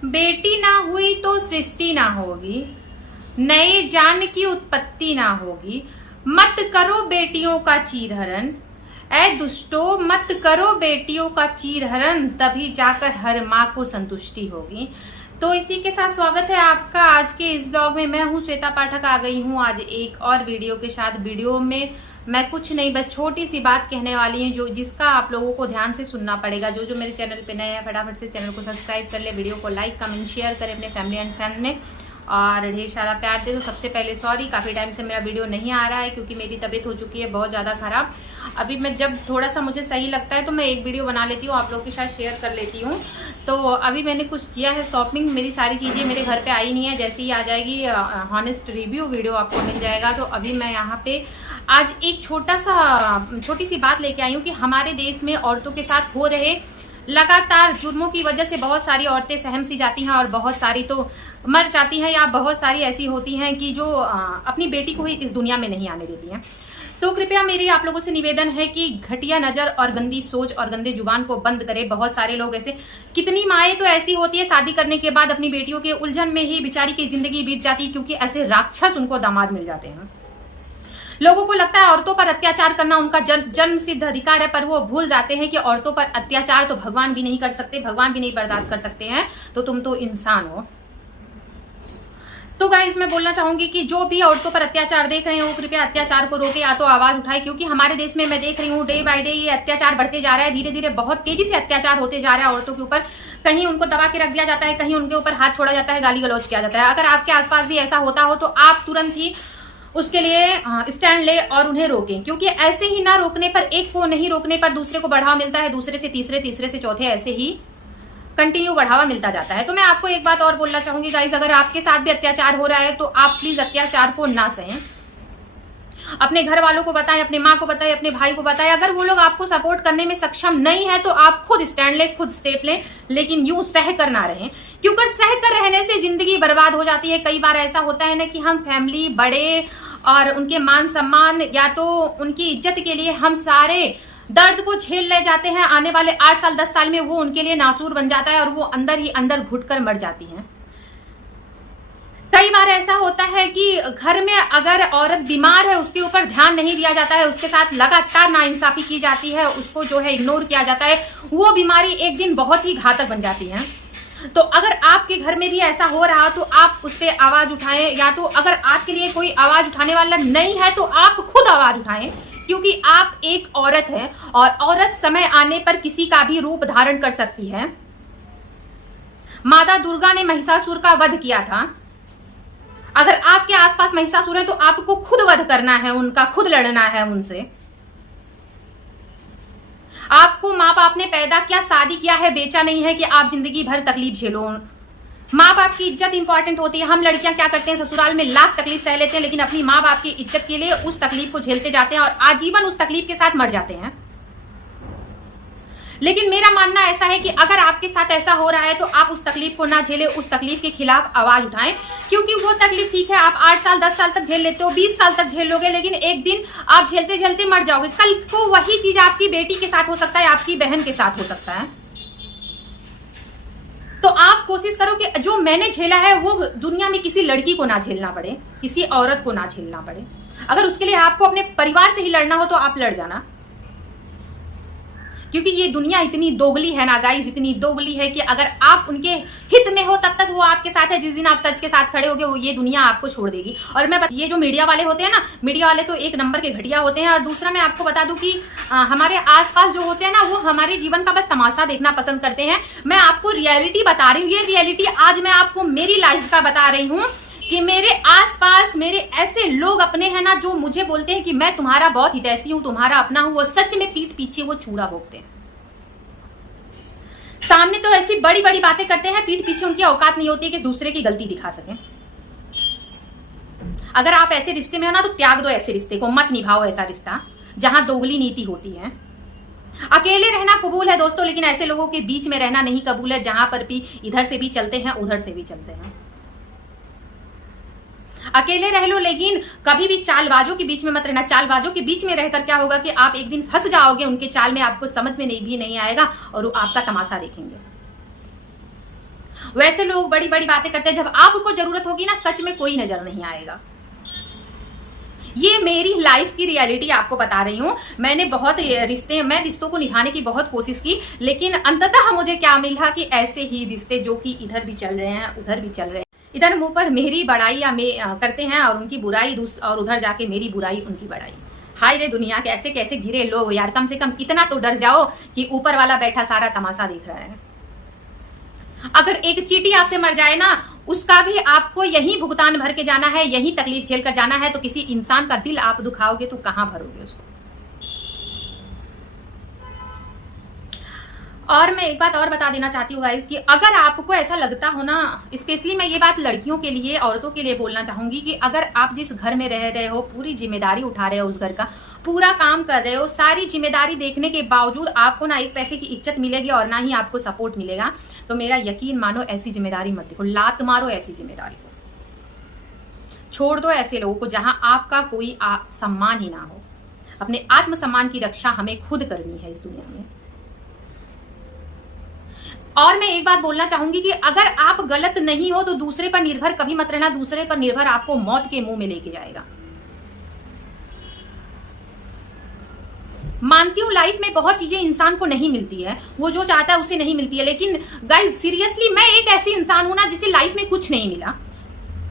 बेटी ना हुई तो सृष्टि ना होगी, नए जान की उत्पत्ति ना होगी। मत करो बेटियों का चीरहरण, ऐ दुष्टो मत करो बेटियों का चीरहरण, तभी जाकर हर माँ को संतुष्टि होगी। तो इसी के साथ स्वागत है आपका आज के इस ब्लॉग में। मैं हूँ श्वेता पाठक, आ गई हूँ आज एक और वीडियो के साथ। वीडियो में मैं कुछ नहीं, बस छोटी सी बात कहने वाली है जो जिसका आप लोगों को ध्यान से सुनना पड़ेगा। जो मेरे चैनल पे नए हैं फटाफट से चैनल को सब्सक्राइब कर ले, वीडियो को लाइक कमेंट शेयर करें अपने फैमिली एंड फ्रेंड में और ढेर सारा प्यार दे दो। सबसे पहले सॉरी, काफ़ी टाइम से मेरा वीडियो नहीं आ रहा है क्योंकि मेरी तबीयत हो चुकी है बहुत ज़्यादा ख़राब। अभी मैं जब थोड़ा सा मुझे सही लगता है तो मैं एक वीडियो बना लेती हूँ, आप लोगों के साथ शेयर कर लेती हूँ। तो अभी मैंने कुछ किया है शॉपिंग, मेरी सारी चीज़ें मेरे घर पे आई नहीं है, जैसे ही आ जाएगी हॉनेस्ट रिव्यू वीडियो आपको मिल जाएगा। तो अभी मैं यहाँ पे आज एक छोटी सी बात लेके आई हूँ कि हमारे देश में औरतों के साथ हो रहे लगातार जुर्मों की वजह से बहुत सारी औरतें सहम सी जाती हैं और बहुत सारी तो मर जाती हैं, या बहुत सारी ऐसी होती हैं कि जो अपनी बेटी को ही इस दुनिया में नहीं आने देती हैं। तो कृपया मेरी आप लोगों से निवेदन है कि घटिया नजर और गंदी सोच और गंदे जुबान को बंद करें। बहुत सारे लोग ऐसे, कितनी माएँ तो ऐसी होती है शादी करने के बाद अपनी बेटियों के उलझन में ही बेचारी की जिंदगी बीत जाती है, क्योंकि ऐसे राक्षस उनको दामाद मिल जाते हैं। लोगों को लगता है औरतों पर अत्याचार करना उनका जन्म सिद्ध अधिकार है, पर वो भूल जाते हैं कि औरतों पर अत्याचार तो भगवान भी नहीं कर सकते, भगवान भी नहीं बर्दाश्त कर सकते हैं। तो तुम तो इंसान हो। तो गाइस मैं बोलना चाहूंगी कि जो भी औरतों पर अत्याचार देख रहे हैं वो कृपया अत्याचार को रोके, या तो आवाज उठाए, क्योंकि हमारे देश में मैं देख रही हूँ डे बाय डे ये अत्याचार बढ़ते जा रहा है। धीरे धीरे बहुत तेजी से अत्याचार होते जा रहा है औरतों के ऊपर। कहीं उनको दबा के रख दिया जाता है, कहीं उनके ऊपर हाथ छोड़ा जाता है, गाली गलौज किया जाता है। अगर आपके आसपास भी ऐसा होता हो तो आप तुरंत ही उसके लिए स्टैंड ले और उन्हें रोकें, क्योंकि ऐसे ही ना रोकने पर, एक को नहीं रोकने पर दूसरे को बढ़ावा मिलता है, दूसरे से तीसरे, तीसरे से चौथे, ऐसे ही कंटिन्यू बढ़ावा मिलता जाता है। तो मैं आपको एक बात और बोलना चाहूंगी गाइस, अगर आपके साथ भी अत्याचार हो रहा है तो आप प्लीज अत्याचार को ना सहें। अपने घर वालों को बताएं, अपने माँ को बताएं, अपने भाई को बताएं। अगर वो लोग आपको सपोर्ट करने में सक्षम नहीं है तो आप खुद स्टैंड लें, खुद स्टेप लें, लेकिन यूं सह कर ना रहें, क्योंकि सह कर रहने से जिंदगी बर्बाद हो जाती है। कई बार ऐसा होता है ना कि हम फैमिली, बड़े और उनके मान सम्मान या तो उनकी इज्जत के लिए हम सारे दर्द को झेल ले जाते हैं। आने वाले 8 साल 10 साल में वो उनके लिए नासूर बन जाता है और वो अंदर ही अंदर घुटकर मर जाती हैं। कई बार ऐसा होता है कि घर में अगर औरत बीमार है उसके ऊपर ध्यान नहीं दिया जाता है, उसके साथ लगातार नाइंसाफी की जाती है, उसको जो है इग्नोर किया जाता है, वो बीमारी एक दिन बहुत ही घातक बन जाती है। तो अगर आपके घर में भी ऐसा हो रहा तो आप उस पर आवाज उठाएं, या तो अगर आपके लिए कोई आवाज उठाने वाला नहीं है तो आप खुद आवाज उठाएं, क्योंकि आप एक औरत हैं और औरत समय आने पर किसी का भी रूप धारण कर सकती है। माता दुर्गा ने महिषासुर का वध किया था। अगर आपके आसपास महिषासुर है तो आपको खुद वध करना है उनका, खुद लड़ना है उनसे। आपको माँ बाप ने पैदा किया, शादी किया है, बेचा नहीं है कि आप जिंदगी भर तकलीफ झेलो। माँ बाप की इज्जत इंपॉर्टेंट होती है। हम लड़कियां क्या करते हैं, ससुराल में लाख तकलीफ सह लेते हैं, लेकिन अपनी माँ बाप की इज्जत के लिए उस तकलीफ को झेलते जाते हैं और आजीवन उस तकलीफ के साथ मर जाते हैं। लेकिन मेरा मानना ऐसा है कि अगर आपके साथ ऐसा हो रहा है तो आप उस तकलीफ को ना झेले, उस तकलीफ के खिलाफ आवाज उठाएं, क्योंकि वो तकलीफ ठीक है आप 8 साल 10 साल तक झेल लेते हो, 20 साल तक झेल लोगे, लेकिन एक दिन आप झेलते झेलते मर जाओगे। कल को वही चीज आपकी बेटी के साथ हो सकता है, आपकी बहन के साथ हो सकता है। तो आप कोशिश करो कि जो मैंने झेला है वो दुनिया में किसी लड़की को ना झेलना पड़े, किसी औरत को ना झेलना पड़े। अगर उसके लिए आपको अपने परिवार से ही लड़ना हो तो आप लड़ जाना, क्योंकि ये दुनिया इतनी दोगली है ना गाइस, इतनी दोगली है कि अगर आप उनके हित में हो तब तक वो आपके साथ है, जिस दिन आप सच के साथ खड़े होगे वो ये दुनिया आपको छोड़ देगी। और ये जो मीडिया वाले होते हैं ना, मीडिया वाले तो एक नंबर के घटिया होते हैं। और दूसरा मैं आपको बता दूं कि हमारे आसपास जो होते हैं ना वो हमारे जीवन का बस तमाशा देखना पसंद करते हैं। मैं आपको रियलिटी बता रही हूँ, ये रियलिटी आज मैं आपको मेरी लाइफ का बता रही हूँ कि मेरे आसपास मेरे ऐसे लोग अपने हैं ना जो मुझे बोलते हैं कि मैं तुम्हारा बहुत हितैषी हूं, तुम्हारा अपना हूं, वो सच में पीठ पीछे वो चूड़ा भोगते हैं। सामने तो ऐसी बड़ी बड़ी बातें करते हैं, पीठ पीछे उनकी औकात नहीं होती कि दूसरे की गलती दिखा सकें। अगर आप ऐसे रिश्ते में हो ना तो त्याग दो ऐसे रिश्ते को, मत निभाओ ऐसा रिश्ता जहां दोगली नीति होती है। अकेले रहना कबूल है दोस्तों, लेकिन ऐसे लोगों के बीच में रहना नहीं कबूल है, जहां पर भी इधर से भी चलते हैं उधर से भी चलते हैं। अकेले रह लो, लेकिन कभी भी चालबाजों के बीच में मत रहना। चालबाजों के बीच में रहकर क्या होगा कि आप एक दिन फंस जाओगे उनके चाल में, आपको समझ में भी नहीं आएगा और वो आपका तमाशा देखेंगे। वैसे लोग बड़ी बड़ी बातें करते हैं, जब आपको जरूरत होगी ना सच में कोई नजर नहीं आएगा। ये मेरी लाइफ की रियलिटी आपको बता रही हूँ। मैंने बहुत रिश्तों को निभाने की बहुत कोशिश की, लेकिन अंततः मुझे क्या मिला कि ऐसे ही रिश्ते जो कि इधर भी चल रहे हैं उधर भी चल रहे हैं, इधर मुंह पर मेरी बड़ाई करते हैं और उनकी बुराई और उधर जाके मेरी बुराई उनकी बड़ाई। हाय रे दुनिया, कैसे कैसे गिरे लोग यार। कम से कम इतना तो डर जाओ कि ऊपर वाला बैठा सारा तमाशा देख रहा है। अगर एक चींटी आपसे मर जाए ना, उसका भी आपको यही भुगतान भर के जाना है, यही तकलीफ झेल कर जाना है, तो किसी इंसान का दिल आप दुखाओगे तो कहां भरोगे उसको। और मैं एक बात और बता देना चाहती हूँ गाइस कि अगर आपको ऐसा लगता हो ना, स्पेशली मैं ये बात लड़कियों के लिए, औरतों के लिए बोलना चाहूंगी कि अगर आप जिस घर में रह रहे हो, पूरी जिम्मेदारी उठा रहे हो, उस घर का पूरा काम कर रहे हो, सारी जिम्मेदारी देखने के बावजूद आपको ना एक पैसे की इज्जत मिलेगी और ना ही आपको सपोर्ट मिलेगा, तो मेरा यकीन मानो ऐसी जिम्मेदारी मत देखो। लात मारो ऐसी जिम्मेदारी को, छोड़ दो ऐसे लोगों को जहां आपका कोई सम्मान ही ना हो। अपने आत्मसम्मान की रक्षा हमें खुद करनी है इस दुनिया में। और मैं एक बात बोलना चाहूंगी कि अगर आप गलत नहीं हो तो दूसरे पर निर्भर कभी मत रहना। दूसरे पर निर्भर आपको मौत के मुंह में लेके जाएगा। मानती हूं लाइफ में बहुत चीजें इंसान को नहीं मिलती है, वो जो चाहता है उसे नहीं मिलती है, लेकिन गाइस सीरियसली मैं एक ऐसी इंसान हूं ना जिसे लाइफ में कुछ नहीं मिला।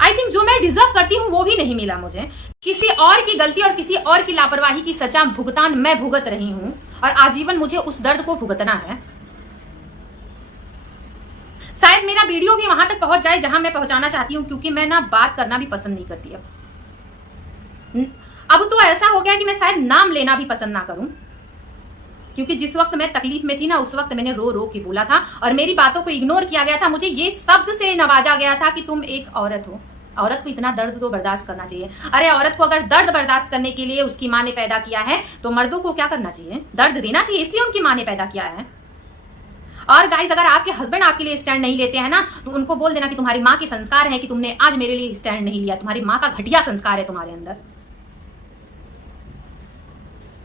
आई थिंक जो मैं डिजर्व करती हूँ वो भी नहीं मिला मुझे। किसी और की गलती और किसी और की लापरवाही की सजा भुगतान मैं भुगत रही हूं और आजीवन मुझे उस दर्द को भुगतना है। शायद मेरा वीडियो भी वहां तक पहुंच जाए जहां मैं पहुंचाना चाहती हूं, क्योंकि मैं ना बात करना भी पसंद नहीं करती। अब तो ऐसा हो गया कि मैं शायद नाम लेना भी पसंद ना करूं, क्योंकि जिस वक्त मैं तकलीफ में थी ना उस वक्त मैंने रो रो के बोला था और मेरी बातों को इग्नोर किया गया था। मुझे ये शब्द से नवाजा गया था कि तुम एक औरत हो, औरत को इतना दर्द तो बर्दाश्त करना चाहिए। अरे औरत को अगर दर्द बर्दाश्त करने के लिए उसकी माँ ने पैदा किया है तो मर्दों को क्या करना चाहिए? दर्द देना चाहिए, इसलिए उनकी माँ ने पैदा किया है। और गाइस अगर आपके हस्बैंड आपके लिए स्टैंड नहीं लेते हैं ना तो उनको बोल देना कि तुम्हारी माँ के संस्कार है कि तुमने आज मेरे लिए स्टैंड नहीं लिया। तुम्हारी माँ का घटिया संस्कार है तुम्हारे अंदर।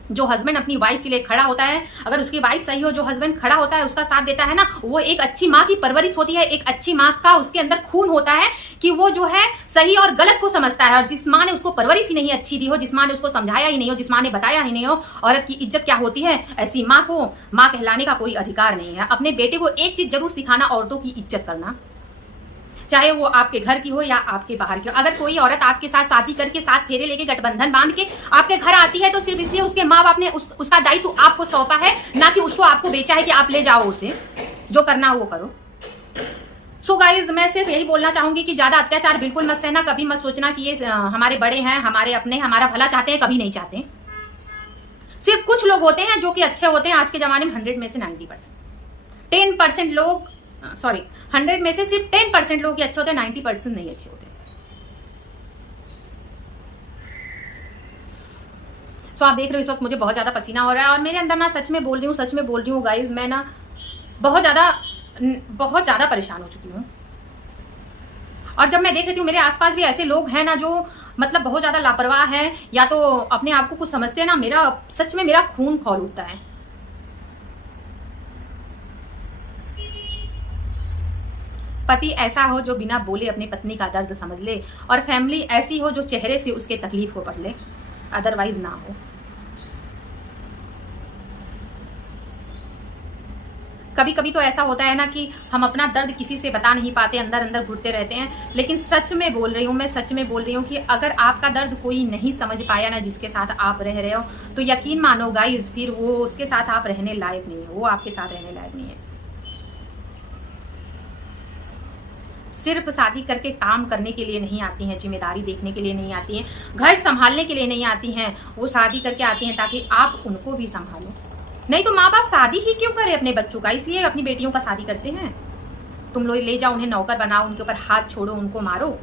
जो हस्बैंड अपनी वाइफ के लिए खड़ा होता है, अगर उसकी वाइफ सही हो, जो हस्बैंड खड़ा होता है उसका साथ देता है ना, वो एक अच्छी माँ की परवरिश होती है। एक अच्छी माँ का उसके अंदर खून होता है कि वो जो है सही और गलत को समझता है। और जिस माँ ने उसको परवरिश ही नहीं अच्छी दी हो, जिस माँ ने उसको समझाया ही नहीं हो, जिस माँ ने बताया ही नहीं हो औरत की इज्जत क्या होती है, ऐसी माँ को माँ कहलाने का कोई अधिकार नहीं है। अपने बेटे को एक चीज जरूर सिखाना, औरतों की इज्जत करना, चाहे वो आपके घर की हो या आपके बाहर की हो। अगर कोई औरत आपके साथ शादी करके साथ फेरे लेके गठबंधन बांध के आपके घर आती है तो सिर्फ इसलिए उसके माँ बाप ने उसका दायित्व आपको सौंपा है, ना कि उसको आपको बेचा है कि आप ले जाओ उसे, जो करना हो वो करो। सो गाइज मैं सिर्फ यही बोलना चाहूंगी कि ज्यादा अत्याचार बिल्कुल मत सहना। कभी मत सोचना कि ये हमारे बड़े हैं, हमारे अपने, हमारा भला चाहते हैं, कभी नहीं चाहते। सिर्फ कुछ लोग होते हैं जो कि अच्छे होते हैं। आज के जमाने में 100 में से 90%, 10% लोग, सॉरी 100 में से सिर्फ 10% लोग ही अच्छे होते हैं, 90% नहीं अच्छे होते। सो आप देख रहे हो इस वक्त मुझे बहुत ज्यादा पसीना हो रहा है और मेरे अंदर ना सच में बोल रही हूँ गाइज, मैं ना बहुत ज्यादा परेशान हो चुकी हूँ। और जब मैं देख रही हूँ मेरे आसपास भी ऐसे लोग हैं ना जो मतलब बहुत ज्यादा लापरवाह है या तो अपने आप को कुछ समझते हैं ना, मेरा सच में मेरा खून खौल उठता है। पति ऐसा हो जो बिना बोले अपनी पत्नी का दर्द समझ ले और फैमिली ऐसी हो जो चेहरे से उसके तकलीफ को पढ़ ले, अदरवाइज ना हो। कभी कभी तो ऐसा होता है ना कि हम अपना दर्द किसी से बता नहीं पाते, अंदर अंदर घुटते रहते हैं। लेकिन सच में बोल रही हूँ, मैं सच में बोल रही हूँ कि अगर आपका दर्द कोई नहीं समझ पाया ना जिसके साथ आप रह रहे हो, तो यकीन मानो गाइस फिर वो उसके साथ आप रहने लायक नहीं है, वो आपके साथ रहने लायक नहीं है। सिर्फ शादी करके काम करने के लिए नहीं आती हैं, जिम्मेदारी देखने के लिए नहीं आती हैं, घर संभालने के लिए नहीं आती हैं, वो शादी करके आती हैं ताकि आप उनको भी संभालो। नहीं तो माँ बाप शादी ही क्यों करे अपने बच्चों का? इसलिए अपनी बेटियों का शादी करते हैं। तुम लोग ले जाओ, उन्हें नौकर बनाओ, उनके ऊपर हाथ छोड़ो, उनको मारो।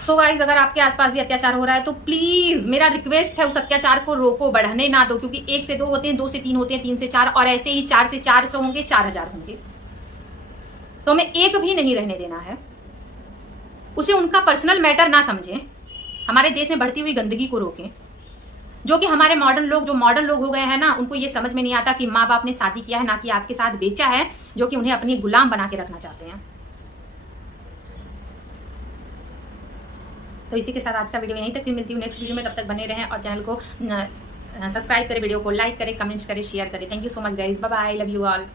सो गाइस अगर आपके आसपास भी अत्याचार हो रहा है तो प्लीज मेरा रिक्वेस्ट है उस अत्याचार को रोको, बढ़ने ना दो। क्योंकि 1 से 2 होते हैं, 2 से 3 होते हैं, 3 से 4 और ऐसे ही 4 से 400 होंगे, 4000 होंगे। तो हमें एक भी नहीं रहने देना है। उसे उनका पर्सनल मैटर ना समझें, हमारे देश में बढ़ती हुई गंदगी को रोकें। जो कि हमारे मॉडर्न लोग, जो मॉडर्न लोग हो गए हैं ना, उनको ये समझ में नहीं आता कि माँ बाप ने शादी किया है, ना कि आपके साथ बेचा है, जो कि उन्हें अपनी गुलाम बना के रखना चाहते हैं। तो इसी के साथ आज का वीडियो यहीं तक, फिर मिलती हूँ नेक्स्ट वीडियो में। तब तक बने रहें और चैनल को सब्सक्राइब करें, वीडियो को लाइक करें, कमेंट्स करें, शेयर करें। Thank you so much guys, bye bye, love you all.